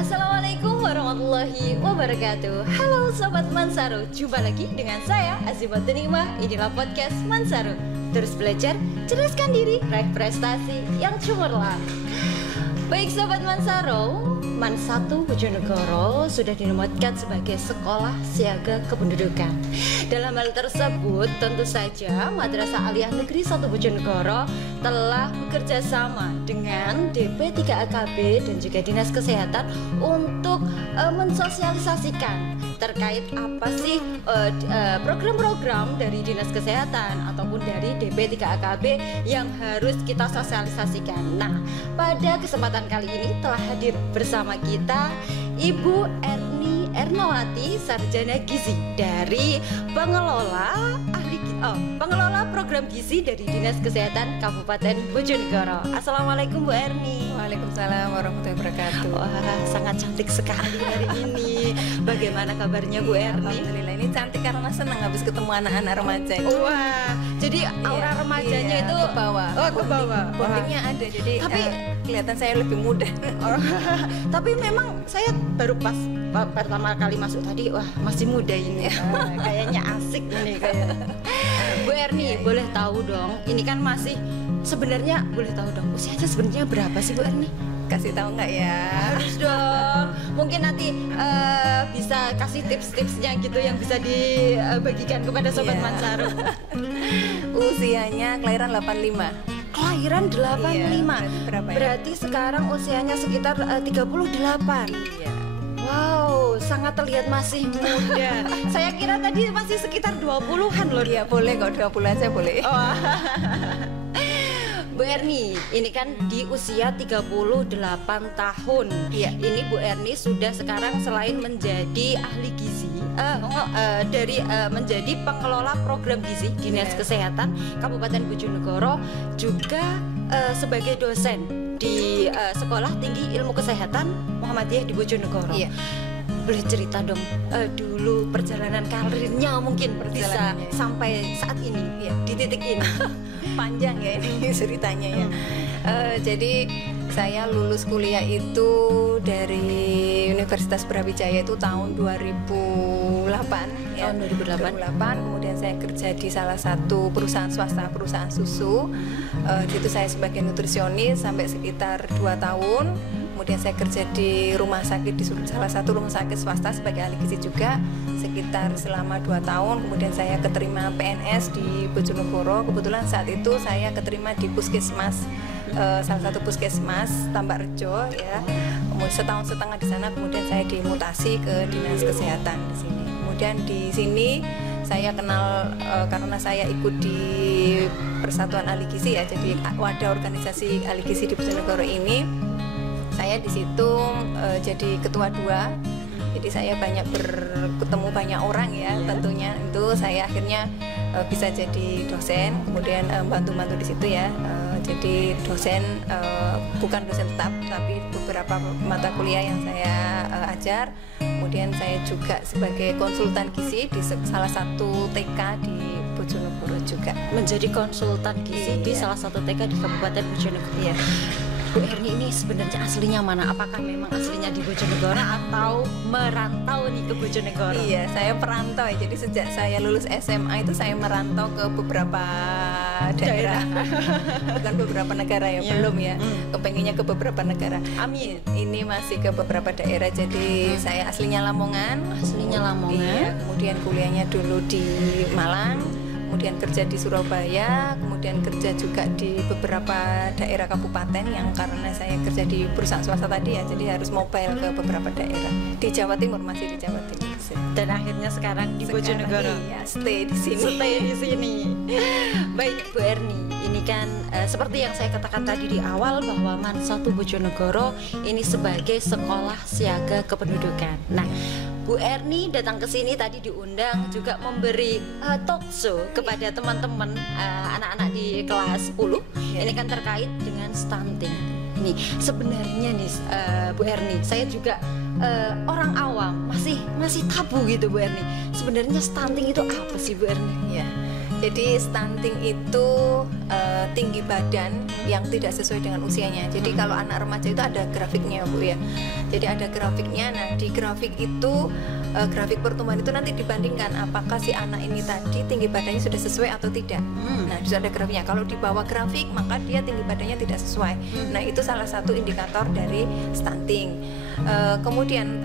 Assalamualaikum warahmatullahi wabarakatuh. Halo Sobat Mansaru, jumpa lagi dengan saya Azimat Denimah. Inilah podcast Mansaru. Terus belajar, ceraskan diri, raih prestasi yang cemerlang. Baik Sobat Mansaru, MAN 1 Bojonegoro sudah dinobatkan sebagai sekolah siaga kependudukan. Dalam hal tersebut, tentu saja Madrasah Aliyah Negeri 1 Bojonegoro telah bekerja sama dengan DP 3AKB dan juga Dinas Kesehatan untuk mensosialisasikan terkait apa sih program-program dari Dinas Kesehatan ataupun dari DP 3AKB yang harus kita sosialisasikan. Nah, pada kesempatan kali ini telah hadir bersama kita Ibu Erni Ernawati, Sarjana Gizi dari pengelola pengelola program gizi dari Dinas Kesehatan Kabupaten Bojonegoro. Assalamualaikum Bu Erni. Waalaikumsalam warahmatullahi wabarakatuh. Wah, sangat cantik sekali hari ini. Bagaimana kabarnya Bu Erni? Alhamdulillah, ini cantik karena senang habis ketemu anak-anak remaja. Wah, jadi aura remajanya itu ke bawah. Oh, ke bawah. Bondingnya ada, jadi tapi kelihatan saya lebih muda. Tapi memang saya baru pas pertama kali masuk tadi, wah masih muda ini. Kayaknya asik ini kayak. Bu Erni, boleh tahu dong, ini kan masih sebenarnya boleh tahu dong usianya sebenarnya berapa sih Bu Erni? Kasih tahu nggak ya? Harus dong. Mungkin nanti bisa kasih tips-tipsnya gitu yang bisa dibagikan kepada Sobat Mansaru. Usianya kelahiran 85. Kelahiran 85. Berapa ya? Berarti sekarang usianya sekitar 38. Iya. Wow, sangat terlihat masih muda. Saya kira tadi masih sekitar 20-an loh. Iya, boleh kok 20 aja boleh. Oh. Bu Erni, ini kan di usia 38 tahun. Iya. Ini Bu Erni sudah sekarang selain menjadi ahli gizi, menjadi pengelola program gizi Dinas Kesehatan Kabupaten Bojonegoro, juga sebagai dosen di Sekolah Tinggi Ilmu Kesehatan Muhammadiyah di Bojonegoro. Iya. Boleh cerita dong dulu perjalanan karirnya mungkin bisa sampai saat ini ya, di titik ini. Panjang ya ini ceritanya ya. Jadi saya lulus kuliah itu dari Universitas Brawijaya itu tahun 2008 ya. Tahun 2008. Kemudian saya kerja di salah satu perusahaan swasta, perusahaan susu. Di situ saya sebagai nutrisionis sampai sekitar 2 tahun. Kemudian saya kerja di rumah sakit, di salah satu rumah sakit swasta sebagai ahli gizi juga sekitar selama 2 tahun. Kemudian saya keterima PNS di Bojonegoro. Kebetulan saat itu saya keterima di puskesmas, salah satu puskesmas Tambakrejo ya. Kemudian setahun setengah di sana, kemudian saya dimutasi ke Dinas Kesehatan di sini. Kemudian di sini saya kenal karena saya ikut di Persatuan Ahli Gizi ya, jadi wadah organisasi ahli gizi di Bojonegoro ini. Saya di situ jadi ketua 2. Jadi saya banyak bertemu banyak orang ya, tentunya itu saya akhirnya bisa jadi dosen, kemudian bantu-bantu di situ ya. Jadi dosen bukan dosen tetap, tapi beberapa mata kuliah yang saya ajar. Kemudian saya juga sebagai konsultan gizi di salah satu TK di Bojonegoro juga. Menjadi konsultan gizi di salah satu TK di Kabupaten Bojonegoro. Iya. Bu Erni ini sebenarnya aslinya mana? Apakah memang aslinya di Bojonegoro atau merantau nih ke Bojonegoro? Iya, saya perantau ya. Jadi sejak saya lulus SMA itu saya merantau ke beberapa daerah. Bukan beberapa negara ya, belum ya. Kepengennya ke beberapa negara. Amin. Ini masih ke beberapa daerah. Jadi saya aslinya Lamongan. Aslinya Lamongan. Iya, kemudian kuliahnya dulu di Malang. Kemudian kerja di Surabaya, kemudian kerja juga di beberapa daerah kabupaten yang karena saya kerja di perusahaan swasta tadi ya, jadi harus mobile ke beberapa daerah. Di Jawa Timur, masih di Jawa Timur. Dan akhirnya sekarang di Bojonegoro. Iya, stay di sini. Stay di sini. Baik Bu Erni, ini kan seperti yang saya katakan tadi di awal bahwa MAN 1 Bojonegoro ini sebagai sekolah siaga kependudukan. Nah, Bu Erni datang ke sini tadi diundang juga memberi talk show kepada teman-teman anak-anak di kelas 10. Ini kan terkait dengan stunting. Ini sebenarnya nih Bu Erni, saya juga orang awam masih tabu gitu Bu Erni. Sebenarnya stunting itu apa sih Bu Erni? Ya. Jadi stunting itu tinggi badan yang tidak sesuai dengan usianya. Jadi kalau anak remaja itu ada grafiknya Bu ya. Jadi ada grafiknya. Nah di grafik itu grafik pertumbuhan itu nanti dibandingkan apakah si anak ini tadi tinggi badannya sudah sesuai atau tidak. Nah itu ada grafiknya. Kalau di bawah grafik maka dia tinggi badannya tidak sesuai. Nah itu salah satu indikator dari stunting. Kemudian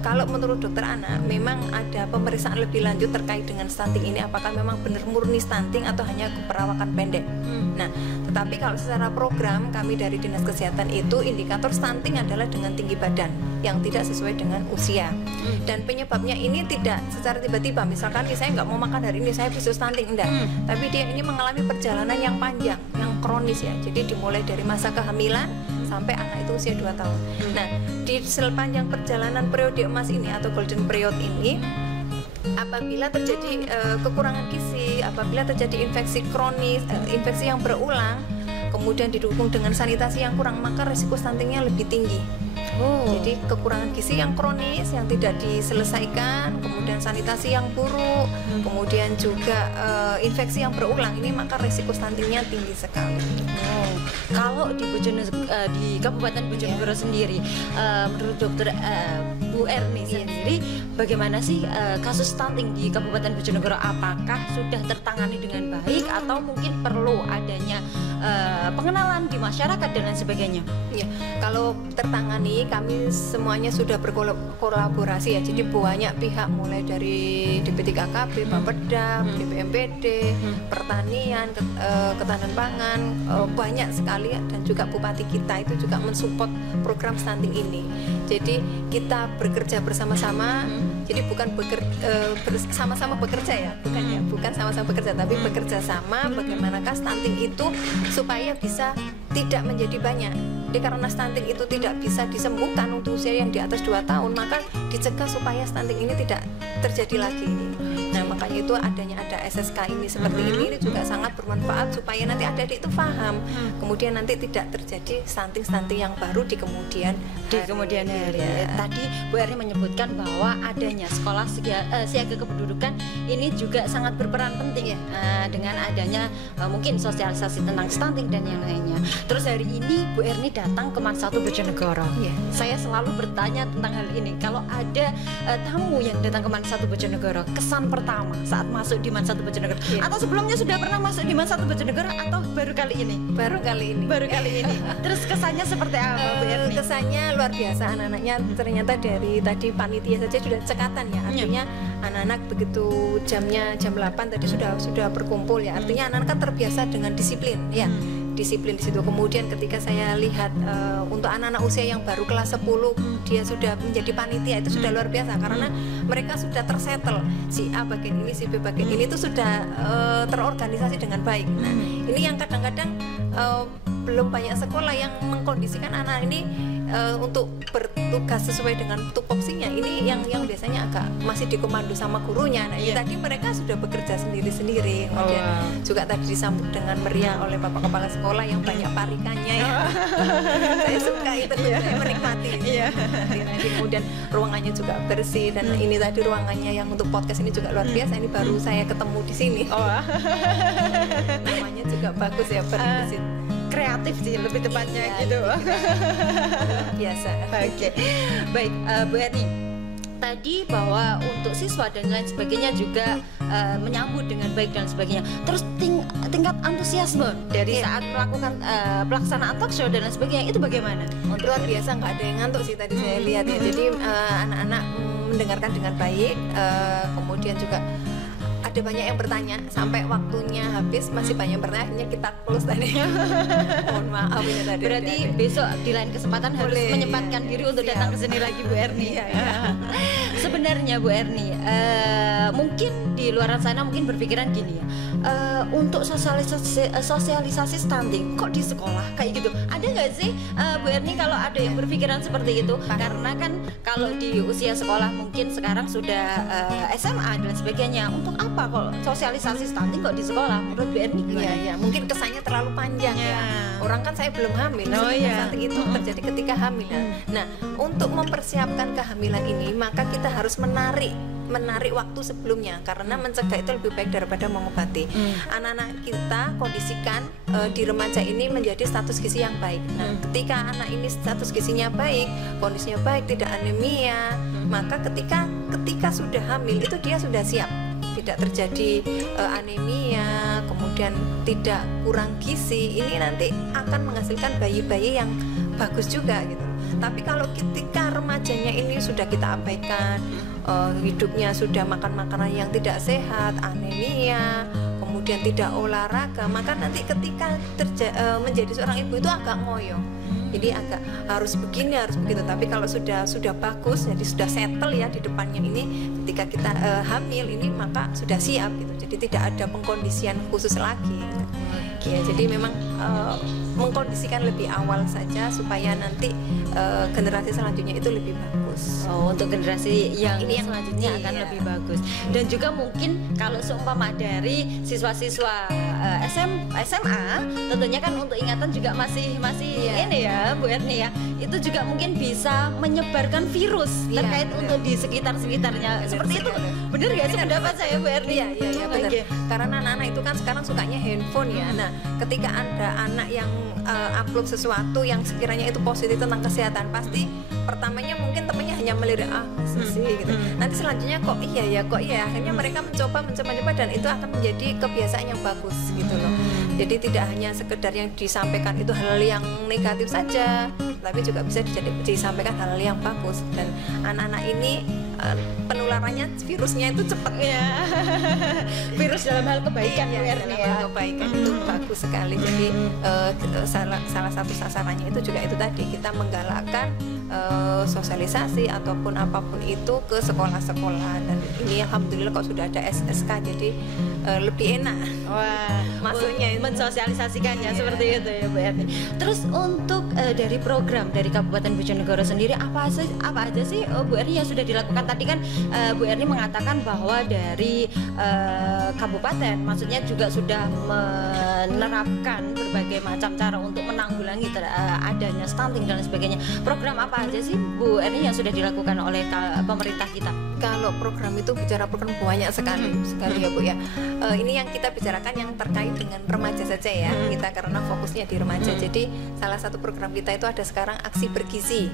kalau menurut dokter anak memang ada pemeriksaan lebih lanjut terkait dengan stunting ini, apakah memang benar murni stunting atau hanya perawakan pendek. Nah tetapi kalau secara program kami dari Dinas Kesehatan itu indikator stunting adalah dengan tinggi badan yang tidak sesuai dengan usia. Dan penyebabnya ini tidak secara tiba-tiba, misalkan saya nggak mau makan hari ini saya besok stunting, enggak. Tapi dia ini mengalami perjalanan yang panjang, yang kronis ya. Jadi dimulai dari masa kehamilan sampai anak itu usia 2 tahun. Nah, di sepanjang perjalanan periode emas ini atau golden period ini, apabila terjadi kekurangan gizi, apabila terjadi infeksi kronis, infeksi yang berulang, kemudian didukung dengan sanitasi yang kurang, maka risiko stuntingnya lebih tinggi. Jadi kekurangan gizi yang kronis yang tidak diselesaikan, kemudian sanitasi yang buruk, kemudian juga infeksi yang berulang, ini maka risiko stuntingnya tinggi sekali. Kalau di di Kabupaten Bojonegoro sendiri, menurut dokter Bu Erni sendiri, bagaimana sih kasus stunting di Kabupaten Bojonegoro? Apakah sudah tertangani dengan baik atau mungkin perlu adanya pengenalan di masyarakat dan lain sebagainya? Ya, kalau tertangani kami semuanya sudah berkolaborasi ya. Jadi banyak pihak mulai dari DP3KB, Bapeda, DPMPD, Pertanian, Ketahanan Pangan, banyak sekali, dan juga Bupati kita itu juga mensupport program stunting ini. Jadi kita bekerja bersama-sama. Jadi bukan sama-sama bekerja ya, bukan sama-sama bekerja, tapi bekerja sama bagaimanakah stunting itu supaya bisa tidak menjadi banyak. Jadi karena stunting itu tidak bisa disembuhkan untuk usia yang di atas 2 tahun, maka dicegah supaya stunting ini tidak terjadi lagi. Nah makanya itu ada SSK ini seperti ini juga sangat bermanfaat supaya nanti adik-adik itu paham, kemudian nanti tidak terjadi stunting yang baru di kemudian hari. Ya. Tadi Bu Erni menyebutkan bahwa adanya sekolah siaga kependudukan ini juga sangat berperan penting ya, dengan adanya mungkin sosialisasi tentang stunting dan yang lainnya. Terus hari ini Bu Erni datang ke Man 1 Bojonegoro. Saya selalu bertanya tentang hal ini. Kalau ada tamu yang datang ke Man 1 Bojonegoro, kesan pertama saat masuk di Man 1 Bojonegoro, atau sebelumnya sudah pernah masuk di Man 1 Bojonegoro atau baru kali ini? Baru kali ini. Terus kesannya seperti apa Bu Erni? Kesannya luar biasa, anak-anaknya ternyata dari tadi panitia saja sudah cekatan ya. Artinya anak-anak begitu jamnya jam 8 tadi sudah berkumpul ya. Artinya anak-anak kan terbiasa dengan disiplin ya. Disiplin di situ. Kemudian ketika saya lihat untuk anak-anak usia yang baru kelas 10 dia sudah menjadi panitia, itu sudah luar biasa karena mereka sudah tersettle, si A bagian ini, si B bagian ini itu sudah terorganisasi dengan baik. Nah ini yang kadang-kadang belum banyak sekolah yang mengkondisikan anak ini untuk bertugas sesuai dengan tupoksinya. Ini yang biasanya agak masih dikomando sama gurunya. Nah ini tadi mereka sudah bekerja sendiri-sendiri. Kemudian juga tadi disambut dengan meriah oleh Bapak Kepala Sekolah yang banyak parikannya ya. Saya suka itu, saya menikmati. Nanti kemudian ruangannya juga bersih, dan ini tadi ruangannya yang untuk podcast ini juga luar biasa. Ini baru saya ketemu di sini. Namanya juga bagus ya, berintesit. Kreatif sih lebih tepatnya gitu. Biasa. Oke. Baik, Bu Erni. Tadi bahwa untuk siswa dan lain sebagainya juga menyambut dengan baik dan sebagainya. Terus tingkat antusiasme dari saat melakukan pelaksanaan talk show dan lain sebagainya itu bagaimana? Luar biasa, nggak ada yang ngantuk sih tadi saya lihat ya. Jadi anak-anak mendengarkan dengan baik, kemudian juga ada banyak yang bertanya sampai waktunya habis, masih banyak yang bertanya, akhirnya kita close tadi. Mohon maaf ya tadi. Berarti besok di lain kesempatan harus menyempatkan diri untuk datang ke sini lagi Bu Erni. Sebenarnya Bu Erni, mungkin di luar sana mungkin berpikiran gini ya, untuk sosialisasi stunting kok di sekolah kayak gitu, ada nggak sih Bu Erni kalau ada yang berpikiran seperti itu? Karena kan kalau di usia sekolah mungkin sekarang sudah SMA dan sebagainya, untuk apa kalau sosialisasi stunting kok di sekolah? Menurut Bu Erni gimana? Iya, mungkin kesannya terlalu panjang ya. Orang kan saya belum hamil, stunting itu terjadi ketika hamil. Nah, untuk mempersiapkan kehamilan ini maka kita harus menarik menarik waktu sebelumnya, karena mencegah itu lebih baik daripada mengobati. Anak-anak kita kondisikan di remaja ini menjadi status gizi yang baik. Nah, ketika anak ini status gizinya baik, kondisinya baik, tidak anemia, maka ketika sudah hamil itu dia sudah siap, tidak terjadi anemia, kemudian tidak kurang gizi. Ini nanti akan menghasilkan bayi-bayi yang bagus juga gitu. Tapi kalau ketika remajanya ini sudah kita abaikan, hidupnya sudah makan makanan yang tidak sehat, anemia, kemudian tidak olahraga, maka nanti ketika menjadi seorang ibu itu agak ngoyo. Jadi agak harus begini, harus begitu. Tapi kalau sudah bagus, jadi sudah settle ya di depannya ini, ketika kita hamil ini maka sudah siap gitu. Jadi tidak ada pengkondisian khusus lagi. Ya, jadi memang mengkondisikan lebih awal saja supaya nanti generasi selanjutnya itu lebih bagus. Untuk generasi yang selanjutnya akan lebih bagus. Dan juga mungkin kalau seumpama dari siswa-siswa SMA, tentunya kan untuk ingatan juga masih ini ya Bu Erni ya, itu juga mungkin bisa menyebarkan virus terkait untuk di sekitarnya. Seperti itu, benar nggak sih pendapat saya Bu Erni? Iya benar. Karena anak-anak itu kan sekarang sukanya handphone ya. Nah, ketika ada anak yang upload sesuatu yang sekiranya itu positif tentang kesehatan, pasti pertamanya mungkin temannya hanya melirik gitu. Nanti selanjutnya kok iya akhirnya mereka mencoba dan itu akan menjadi kebiasaan yang bagus gitu loh. Jadi tidak hanya sekedar yang disampaikan itu hal yang negatif saja, tapi juga bisa disampaikan hal yang bagus. Dan anak-anak ini penularannya virusnya itu cepat ya. Virus dalam hal kebaikan kebaikan itu bagus sekali. Jadi salah satu sasarannya itu juga itu tadi, kita menggalakkan sosialisasi ataupun apapun itu ke sekolah-sekolah. Dan ini alhamdulillah kok sudah ada SSK, jadi lebih enak. Wah, masuknya mensosialisasikannya seperti itu ya Bu Erni. Terus untuk dari program dari Kabupaten Bojonegoro sendiri apa aja sih Bu Erni yang sudah dilakukan? Tadi kan Bu Erni mengatakan bahwa dari kabupaten maksudnya juga sudah menerapkan berbagai macam cara untuk menanggulangi adanya stunting dan sebagainya. Program apa aja sih Bu Erni yang sudah dilakukan oleh pemerintah kita? Kalau program itu bicara program banyak sekali ya Bu ya. Ini yang kita bicarakan yang terkait dengan remaja saja ya. Kita karena fokusnya di remaja. Jadi salah satu program kita itu ada sekarang aksi bergizi.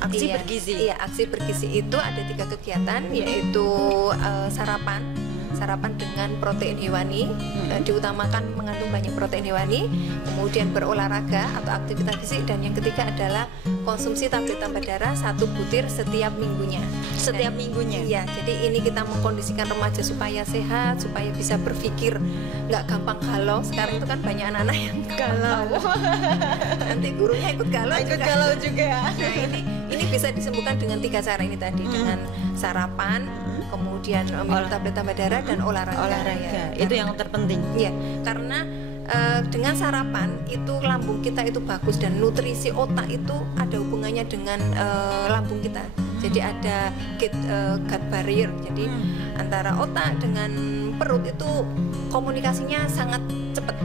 Aksi bergizi. Iya, aksi bergizi itu ada 3 kegiatan, yaitu sarapan dengan protein hewani, diutamakan mengandung banyak protein hewani, kemudian berolahraga atau aktivitas fisik, dan yang ketiga adalah konsumsi tablet tambah darah 1 butir setiap minggunya. Iya, jadi ini kita mengkondisikan remaja supaya sehat, supaya bisa berpikir, nggak gampang galau. Sekarang itu kan banyak anak-anak yang galau. Nanti gurunya ikut galau juga. Nah, ini bisa disembuhkan dengan 3 cara ini tadi, dengan sarapan, kemudian minum tablet tambah darah, dan olahraga. Ya. Itu yang terpenting. Iya, karena dengan sarapan itu lambung kita itu bagus, dan nutrisi otak itu ada hubungannya dengan lambung kita. Jadi ada gut barrier. Jadi antara otak dengan perut itu komunikasinya sangat cepat.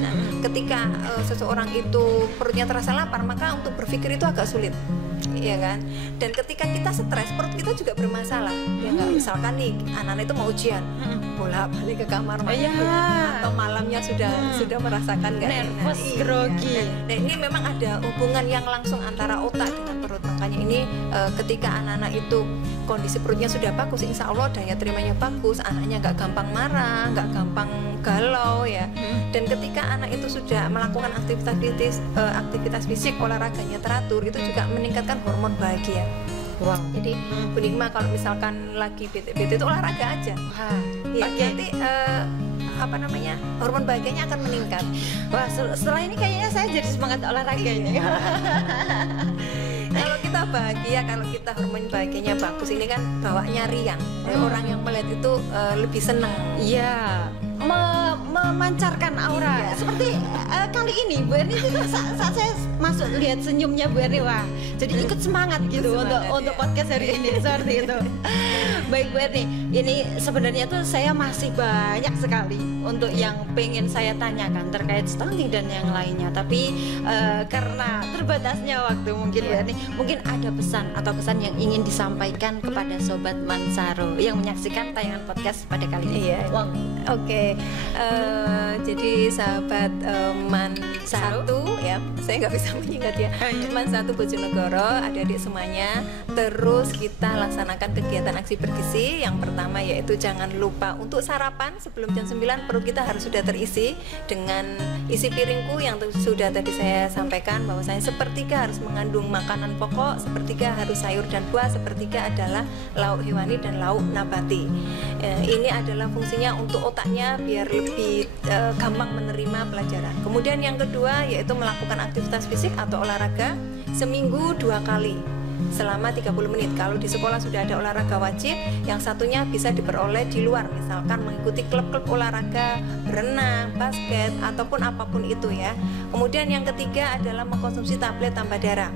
Nah, ketika seseorang itu perutnya terasa lapar, maka untuk berpikir itu agak sulit. Iya kan? Dan ketika kita stres, perut kita juga bermasalah. Ya nggak, misalkan nih anak-anak itu mau ujian, bolak-balik ke kamar mandi, atau malamnya sudah merasakan nggak nervous, grogi. Nah, ini memang ada hubungan yang langsung antara otak dengan perut. Makanya ini ketika anak-anak itu kondisi perutnya sudah bagus, insya Allah daya terimanya bagus, anaknya nggak gampang marah, nggak gampang galau ya. Dan ketika anak itu sudah melakukan aktivitas fisik, olahraganya teratur, itu juga meningkatkan hormon bahagia. Wow. Jadi Bu Nikma kalau misalkan lagi bete-bete itu olahraga aja. Ya, nanti hormon bahagianya akan meningkat. Wah, setelah ini kayaknya saya jadi semangat olahraga ini. Kalau kita bahagia, kalau kita hormon bahagianya bagus, ini kan bawaannya riang. Orang yang melihat itu lebih senang. Iya, memancarkan aura. Seperti kali ini Bu Erni saat saya masuk lihat senyumnya Bu Erni, wah, jadi ikut semangat gitu untuk podcast hari ini seperti itu. Baik Bu Erni, ini sebenarnya tuh saya masih banyak sekali untuk yang pengen saya tanyakan terkait stunting dan yang lainnya, tapi karena terbatasnya waktu mungkin Bu Erni, mungkin ada pesan atau kesan yang ingin disampaikan kepada Sobat Mansaro yang menyaksikan tayangan podcast pada kali ini. Oke. Jadi sahabat Mansaro ya, saya nggak bisa menyingkat ya. Mansaro Bojonegoro, adik-adik semuanya, terus kita laksanakan kegiatan aksi bergizi. Yang pertama yaitu jangan lupa untuk sarapan sebelum jam 9 perut kita harus sudah terisi dengan isi piringku yang sudah tadi saya sampaikan, bahwasanya sepertiga harus mengandung makanan pokok, sepertiga harus sayur dan buah, sepertiga adalah lauk hewani dan lauk nabati. Ini adalah fungsinya untuk otaknya biar lebih gampang menerima pelajaran. Kemudian yang kedua yaitu melakukan aktivitas fisik atau olahraga seminggu 2 kali selama 30 menit. Kalau di sekolah sudah ada olahraga wajib, yang satunya bisa diperoleh di luar, misalkan mengikuti klub-klub olahraga, berenang, basket, ataupun apapun itu ya. Kemudian yang ketiga adalah mengkonsumsi tablet tambah darah.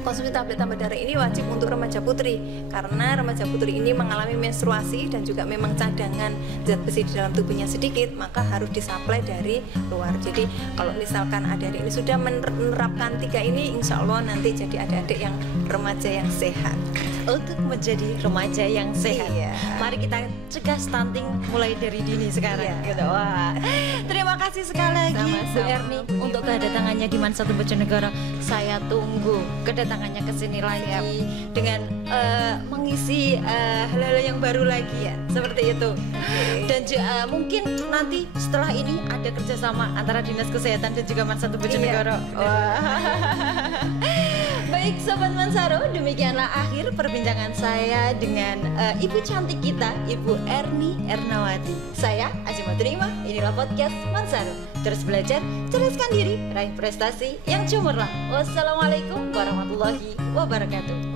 Konsumsi tablet tambah darah ini wajib untuk remaja putri, karena remaja putri ini mengalami menstruasi dan juga memang cadangan zat besi di dalam tubuhnya sedikit, maka harus disuplai dari luar. Jadi kalau misalkan adik-adik ini sudah menerapkan 3 ini, insya Allah nanti jadi adik-adik yang remaja yang sehat. Untuk menjadi remaja yang sehat, mari kita cegah stunting mulai dari dini sekarang. Gitu. Wah, terima kasih sekali lagi Bu Erni untuk kedatangannya di Mansaro Bojonegoro. Saya tunggu kedatangannya ke sini lagi dengan mengisi hal-hal yang baru lagi ya, seperti itu. Dan mungkin nanti setelah ini ada kerjasama antara Dinas Kesehatan dan juga Mansaro Bojonegoro. Baik Sobat Mansaro, demikianlah akhir perbincangan saya dengan ibu cantik kita, Ibu Erni Ernawati. Saya Azimah Terima, inilah podcast Mansaro. Terus belajar, cerdaskan diri, raih prestasi yang cemerlang. Wassalamualaikum warahmatullahi wabarakatuh.